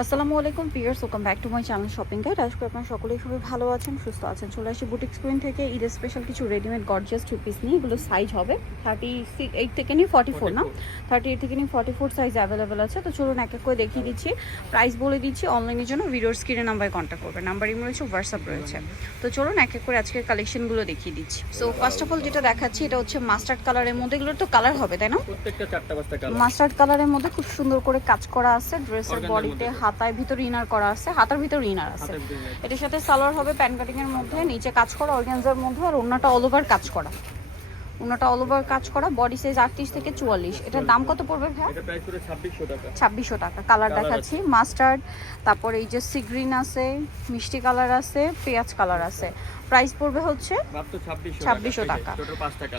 আসসালামু আলাইকুম viewers, welcome back to my channel shopping guide. আজকে আপনারা সকলেই খুবই ভালো আছেন, সুস্থ আছেন। চলে আসি বুটিক স্ক্রিন থেকে ঈদ স্পেশাল কিছু রেডিমেড গর্জিয়াস টু পিস নিয়ে। এগুলো সাইজ হবে 38 থেকে নিয়ে 44 না, 38 থেকে নিয়ে 44 সাইজ অ্যাভেলেবেল আছে। তো চলুন এক এক করে দেখিয়ে দিচ্ছি, প্রাইস বলে দিচ্ছি। অনলাইনের জন্য ভিডিওর স্ক্রিনে নাম্বারে কন্ট্যাক্ট করবেন, নাম্বার ইমেল রয়েছে, হোয়াটসঅ্যাপ রয়েছে। তো চলুন এক এক করে আজকের কালেকশনগুলো দেখিয়ে দিচ্ছি। সো ফার্স্ট অফ অল যেটা দেখাচ্ছি এটা হচ্ছে মাস্টার্ড কালারের মধ্যে। এগুলোর তো কালার হবে তাই না? প্রত্যেকটা 4টা 5টা কালার। মাস্টার্ড কালারের মধ্যে খুব সুন্দর করে কাজ করা আছে। ড্রেসের বডিতে হাতায় ভিতরে ইনার করা আছে, হাতার ভিতরে ইনার আছে। এটার সাথে সালোয়ার হবে প্যান্ট কাটিং এর মধ্যে, নিচে কাজ করা অর্গানজার মধ্যে, আর ওন্নাটা অল ওভার কাজ করা। ওন্নাটা অল ওভার কাজ করা, বডি সাইজ 38 থেকে 44। এটার দাম কত পড়বে ভাই? এটা প্রাইস পুরো 2600 টাকা। 2600 টাকা। কালার দেখাচ্ছি মাস্টার্ড, তারপর এই যে সি গ্রিন আছে, মিষ্টি কালার আছে, পেঁয়াজ কালার আছে। প্রাইস পড়বে হচ্ছে মাত্র 2600 টাকা।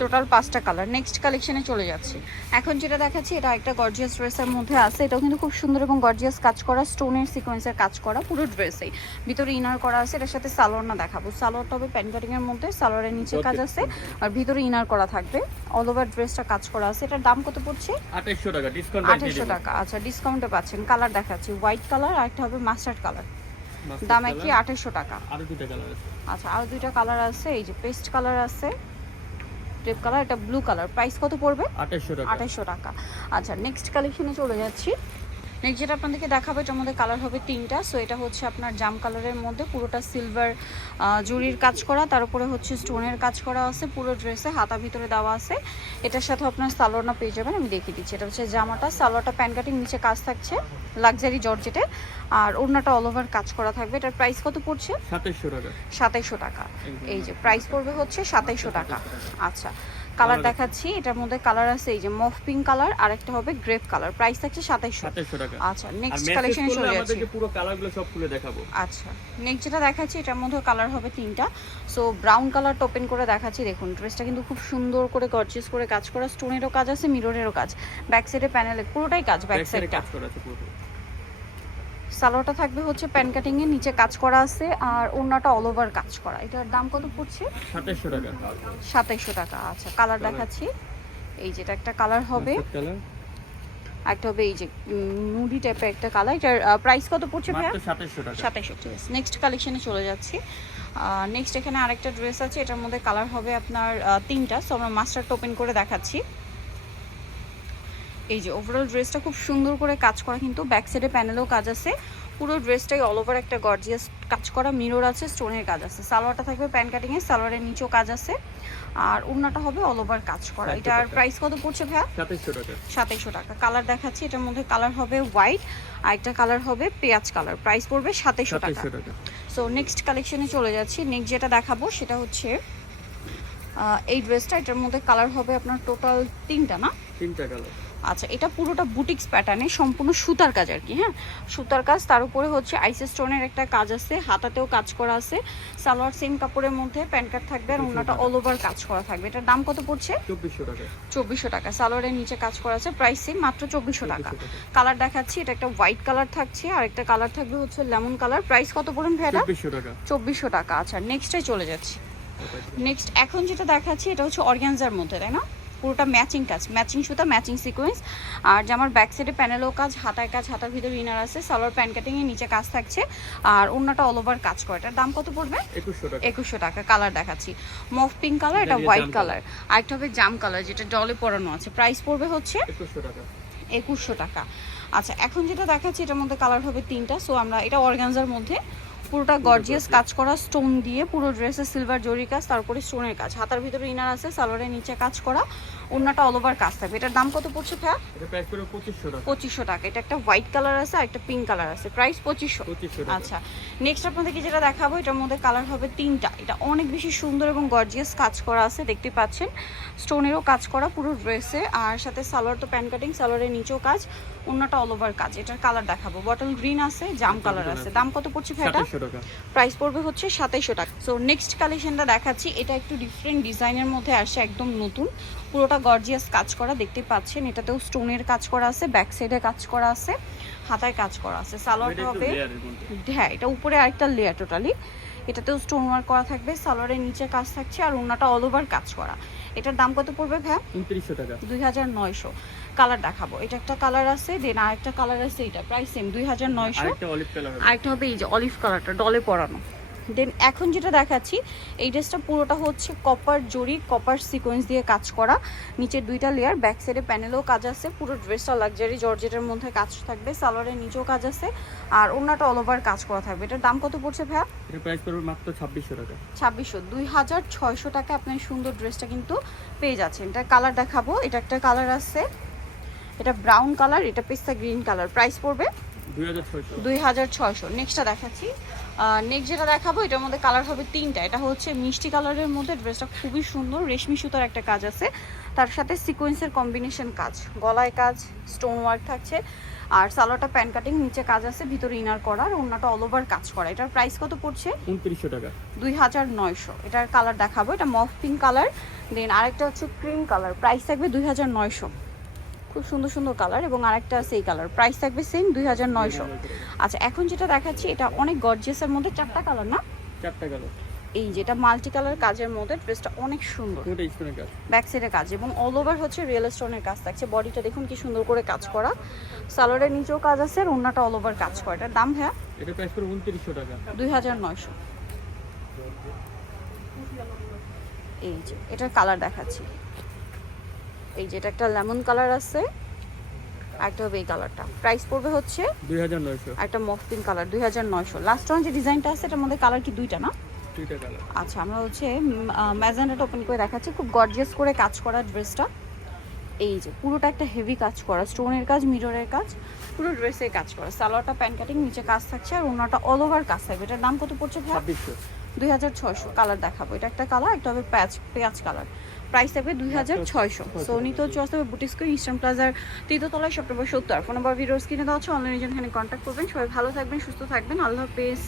টোটাল 5টা কালার। নেক্সট কালেকশনে চলে যাচ্ছি। এখন যেটা দেখাচ্ছি এটা একটা গর্জিয়াস ড্রেসের মধ্যে আছে। এটাও কিন্তু খুব সুন্দর এবং গর্জিয়াস কাজ করা, স্টোনের সিকোয়েন্সের কাজ করা পুরো ড্রেসেই। ভিতরে ইনার করা আছে। এটার সাথে সালোয়ার না দেখাবো, সালোয়ারটা হবে প্যান্ট কাটিং এর মধ্যে, সালোয়ারের নিচে কাজ আছে আর ভিতরে ইনার করা থাকবে। অল ওভার ড্রেসটা কাজ করা আছে। এটার দাম কত পড়ছে? 2800 টাকা ডিসকাউন্ট। 2800 টাকা। আচ্ছা, ডিসকাউন্টে পাচ্ছেন। কালার দেখাচ্ছি হোয়াইট কালার আর একটা হবে মাস্টার্ড কালার। দাম একই 2800 টাকা। আরো দুটো কালার আছে। আচ্ছা, আরো দুইটা কালার আছে। এই যে পেস্ট কালার আছে, রেড কালার, এটা ব্লু কালার। প্রাইস কত পড়বে? 2800 টাকা। 2800 টাকা। আচ্ছা, নেক্সট কালেকশনে চলে যাচ্ছি। নেক্সট যেটা আপনাদেরকে দেখাবো এটার মধ্যে কালার হবে 3টা। সো এটা হচ্ছে আপনার জাম কালারের মধ্যে, পুরোটা সিলভার জুরির কাজ করা, তার উপরে হচ্ছে স্টোনের কাজ করা আছে পুরো ড্রেসে, হাতা ভিতরে দেওয়া আছে। এটার সাথে আপনার সালোয়ারটা পেয়ে যাবেন, আমি দেখিয়ে দিচ্ছি। এটা হচ্ছে জামাটা, সালোয়ারটা প্যান্ট কাটিং, নিচে কাজ থাকছে লাক্সারি জর্জেটে, আর ওড়নাটা অল ওভার কাজ করা থাকবে। এটার প্রাইস কত পড়ছে? 2700 টাকা। 2700 টাকা। এই যে প্রাইস পড়বে হচ্ছে 2700 টাকা। আচ্ছা, কালার দেখাচ্ছি। এটার মধ্যে কালার আছে এই যে মফ পিঙ্ক কালার, আর একটা হবে গ্রেপ কালার। প্রাইস থাকছে 2700 টাকা। আচ্ছা, নেক্সট কালেকশনে চলে যাচ্ছি। আমাদের পুরো কালারগুলো সব খুলে দেখাবো। আচ্ছা, নেক্সট যেটা দেখাচ্ছি এটার মধ্যে কালার হবে 3টা। সো ব্রাউন কালারটা ওপেন করে দেখাচ্ছি। দেখুন ড্রেসটা কিন্তু খুব সুন্দর করে গর্জিয়াস করে কাজ করা, স্টোনেরও কাজ আছে, মিররেরও কাজ, ব্যাক সাইডে প্যানেলে পুরোটাই কাজ। ব্যাক সাইডটা কাজ করা আছে পুরো। সালোয়ারটা থাকবে হচ্ছে প্যান্ট কাটিং এর, নিচে কাজ করা আছে, আর ওড়নাটা অল ওভার কাজ করা। এটার দাম কত পড়ছে? 2700 টাকা। 2700 টাকা। আচ্ছা, কালার দেখাচ্ছি। এই যেটা একটা কালার হবে, একটা হবে এই যে নুডি টাইপের একটা কালার। এটার প্রাইস কত পড়ছে ভাইয়া? মাত্র 2700 টাকা। 2700। নেক্সট কালেকশনে চলে যাচ্ছি। নেক্সট এখানে আরেকটা ড্রেস আছে, এটার মধ্যে কালার হবে আপনার 3টা। সো আমরা মাস্টার্ড ওপেন করে দেখাচ্ছি। এই যে ওভারঅল ড্রেসটা খুব সুন্দর করে কাজ করা, কিন্তু ব্যাক সাইডে প্যানেলেও কাজ আছে। পুরো ড্রেসটাই অল ওভার একটা গর্জিয়াস কাজ করা, মিরর আছে, স্টোনের কাজ আছে। সালোয়ারটা থাকবে প্যান্ট কাটিং এর, সালোয়ারের নিচেও কাজ আছে, আর ওড়নাটা হবে অল ওভার কাজ করা। এটার প্রাইস কত পড়ছে ভাইয়া? 2700 টাকা। 2700 টাকা। কালার দেখাচ্ছি। এটার মধ্যে কালার হবে হোয়াইট, আর একটা কালার হবে পেঁয়াজ কালার। প্রাইস পড়বে 2700 টাকা। সো নেক্সট কালেকশনে চলে যাচ্ছি। নেক্সট যেটা দেখাবো সেটা হচ্ছে এই ড্রেসটা। এটার মধ্যে কালার হবে আপনার টোটাল 3টা না? 3টা কালার। আচ্ছা, এটা পুরোটা বুটিক্স প্যাটার্নে, সম্পূর্ণ সুতার কাজ আর কি। হ্যাঁ, সুতার কাজ, তার উপরে হচ্ছে আইস স্টোনের একটা কাজ আছে, হাতাতেও কাজ করা আছে। সালোয়ার সেম কাপড়ের মধ্যে, প্যান্ট কাট থাকবে, আর ওড়নাটা অল ওভার কাজ করা থাকবে। এটার দাম কত পড়ছে? 2400 টাকা। 2400 টাকা। সালোয়ারের নিচে কাজ করা আছে, প্রাইস সেম, মাত্র 2400 টাকা। কালার দেখাচ্ছি। এটা একটা হোয়াইট কালার থাকছে, আর একটা কালার থাকবে হচ্ছে লেমন কালার। প্রাইস কত পড়েন ভাইয়া? 2400 টাকা। 2400 টাকা। আচ্ছা, নেক্সটে চলে যাচ্ছি। নেক্সট এখন যেটা দেখাচ্ছি এটা হচ্ছে অর্গানজার মধ্যে, তাই না? পুরোটা ম্যাচিং কাজ, ম্যাচিং সুতা, ম্যাচিং সিকোয়েন্স, আর জামার ব্যাক সাইডে প্যানেলও কাজ, হাতায় কাজ, হাতার ভিতরে ইনার আছে, সালোয়ার প্যান্ট কাটিং এর নিচে কাজ থাকছে, আর ওড়নাটা অল ওভার কাজ করে। এটার দাম কত পড়বে? 2100 টাকা। 2100 টাকা। কালার দেখাচ্ছি মফ পিঙ্ক কালার, এটা হোয়াইট কালার, আর একটা হবে জাম কালার যেটা ডলে পরানো আছে। প্রাইস পড়বে হচ্ছে 2100 টাকা। 2100 টাকা। আচ্ছা, এখন যেটা দেখাচ্ছি এটার মধ্যে কালার হবে 3টা। সো আমরা এটা অর্গানজার মধ্যে, পুরোটা গর্জিয়াস কাজ করা, স্টোন দিয়ে পুরো ড্রেসে সিলভার জরি কাজ, তারপরে স্টোনের কাজ, হাতার ভিতরে ইনার আছে, সালোয়ারের নিচে কাজ করা, ওড়নাটা অল ওভার কাজ থাকবে। এটার দাম কত পড়ছে ভাইয়া? এটা প্রাইস পুরো 2500 টাকা। 2500 টাকা। এটা একটা হোয়াইট কালার আছে আর একটা পিঙ্ক কালার আছে। প্রাইস 2500। আচ্ছা, নেক্সট আপনাদেরকে যেটা দেখাবো এটার মধ্যে কালার হবে 3টা। এটা অনেক বেশি সুন্দর এবং গর্জিয়াস কাজ করা আছে, দেখতে পাচ্ছেন স্টোনেরও কাজ করা পুরো ড্রেসে, আর সাথে সালোয়ার তো প্যান্ট কাটিং, সালোয়ারের নিচেও কাজ, ওড়নাটা অল ওভার কাজ। এটার কালার দেখাবো বটল গ্রিন আছে, জাম কালার আছে। দাম কত পড়ছে ভাইয়া? 2700 টাকা। প্রাইস পড়বে হচ্ছে 2700 টাকা। সো নেক্সট কালেকশনটা দেখাচ্ছি। এটা একটু ডিফারেন্ট ডিজাইনের মধ্যে আসছে, একদম নতুন, পুরোটা গর্জিয়াস কাজ করা, দেখতে পাচ্ছেন। এটাতেও স্টোনের কাজ করা আছে, ব্যাক সাইডে কাজ করা আছে, হাতায় কাজ করা আছে। সালোয়ারটা হবে, হ্যাঁ এটা উপরে আরেকটা লেয়ার টোটালি। এটাতেও স্টোন ওয়ার্ক করা থাকবে, সালোয়ারের নিচে কাজ থাকছে, আর ওড়নাটা অল ওভার কাজ করা। এটার দাম কত পড়বে ভাইয়া? 2900 টাকা। 2900। কালার দেখাবো। এটা একটা কালার আছে, দেন আরেকটা কালার আছে, এটা প্রাইস সেম 2900। আরেকটা অলিভ কালার হবে। আরেকটা হবে এই যে অলিভ কালারটা ডলে পরানো। দেন এখন যেটা দেখাচ্ছি এই ড্রেসটা পুরোটা হচ্ছে কপার জরি, কপার সিকোয়েন্স দিয়ে কাজ করা, নিচের দুইটা লেয়ার, ব্যাক সাইডে প্যানেলও কাজ আছে। পুরো ড্রেসটা লাক্সারি জর্জেটের মধ্যে কাজ থাকবে, সালোয়ারের নিচেও কাজ আছে, আর ওড়নাটা অল ওভার কাজ করা থাকবে। এটার দাম কত পড়ছে ভাইয়া? এটা প্রাইস পড়বে মাত্র 2600 টাকা। 2600, 2600 টাকা আপনার সুন্দর ড্রেসটা কিন্তু পেয়ে যাচ্ছেন। এটা কালার দেখাবো, এটা একটা কালার আছে, এটা ব্রাউন কালার, এটা পেস্তা গ্রিন কালার, প্রাইস পড়বে 2600। 2600। নেক্সটটা দেখাচ্ছি, নেক্সট যেটা দেখাবো এটার মধ্যে কালার হবে তিনটা। এটা হচ্ছে মিষ্টি কালারের মধ্যে, ড্রেসটা খুবই সুন্দর, রেশমি সুতার একটা কাজ আছে, তার সাথে সিকোয়েন্সের কম্বিনেশন কাজ, গলায় কাজ, স্টোন ওয়ার্ক থাকছে, আর সালোয়ারটা প্যান কাটিং, নিচে কাজ আছে, ভিতরে ইনার করা, আর ওড়নাটা অল ওভার কাজ করা। এটার প্রাইস কত পড়ছে? 2900 টাকা। 2900। এটার কালার দেখাবো, এটা মফ পিঙ্ক কালার, দেন আরেকটা হচ্ছে ক্রিম কালার, প্রাইস থাকবে 2900। খুব সুন্দর সুন্দর কালার, এবং আরেকটা সেই কালার, প্রাইস থাকবে সেম 2900। আচ্ছা, এখন যেটা দেখাচ্ছি এটা অনেক গর্জিয়াসের মধ্যে, চারটা কালার না, চারটা কালার। এই যেটা মাল্টি কালার কাজের মধ্যে, ড্রেসটা অনেক সুন্দর, পুরোটা স্টোনের কাজ, ব্যাক সাইডে কাজ এবং অল ওভার হচ্ছে রিয়েল স্টোনের কাজ থাকছে। বডিটা দেখুন কি সুন্দর করে কাজ করা, সালোয়ারের নিচেও কাজ আছে, আর ওড়নাটা অল ওভার কাজ করা। এটার দাম হ্যাঁ এটা প্রাইস পড়বে 2900 টাকা। 2900। এই যে এটার কালার দেখাচ্ছি, এই যে এটা একটা লেমন কালার আছে, একটা হবে এই কালারটা, প্রাইস পড়বে হচ্ছে 2900। একটা মফ পিঙ্ক কালার 2900। লাস্ট ওয়ান যে ডিজাইনটা আছে এটার মধ্যে কালার কি দুইটা না? দুইটা কালার। আচ্ছা, আমরা হচ্ছে ম্যাজেন্ডাটা ওপেন করে দেখাচ্ছি, খুব গর্জিয়াস করে কাজ করা ড্রেসটা। এই যে পুরোটা একটা হেভি কাজ করা, স্টোনের কাজ, মিররের কাজ, পুরো ড্রেসে কাজ করা, সালোয়ারটা প্যান কাটিং, নিচে কাজ থাকছে, আর ওড়নাটা অল ওভার কাজ থাকবে। এটার দাম কত পড়ছে ভাই? 2600। 2600। কালার দেখাবো, এটা একটা কালার, একটা হবে পেঁয়াজ কালার, প্রাইস থাকবে 2600। সো নিতে হচ্ছে আসতে হবে বুটিক স্কোয়ার, ইস্টার্ন প্লাজার তৃতীয়তলায়, সব নম্বর 70। ফোন নাম্বার ভিডিওস কিনে দেওয়া হচ্ছে, অনলাইনে এখানে কন্ট্যাক্ট করবেন। সবাই ভালো থাকবেন, সুস্থ থাকবেন, আল্লাহ হাফেজ।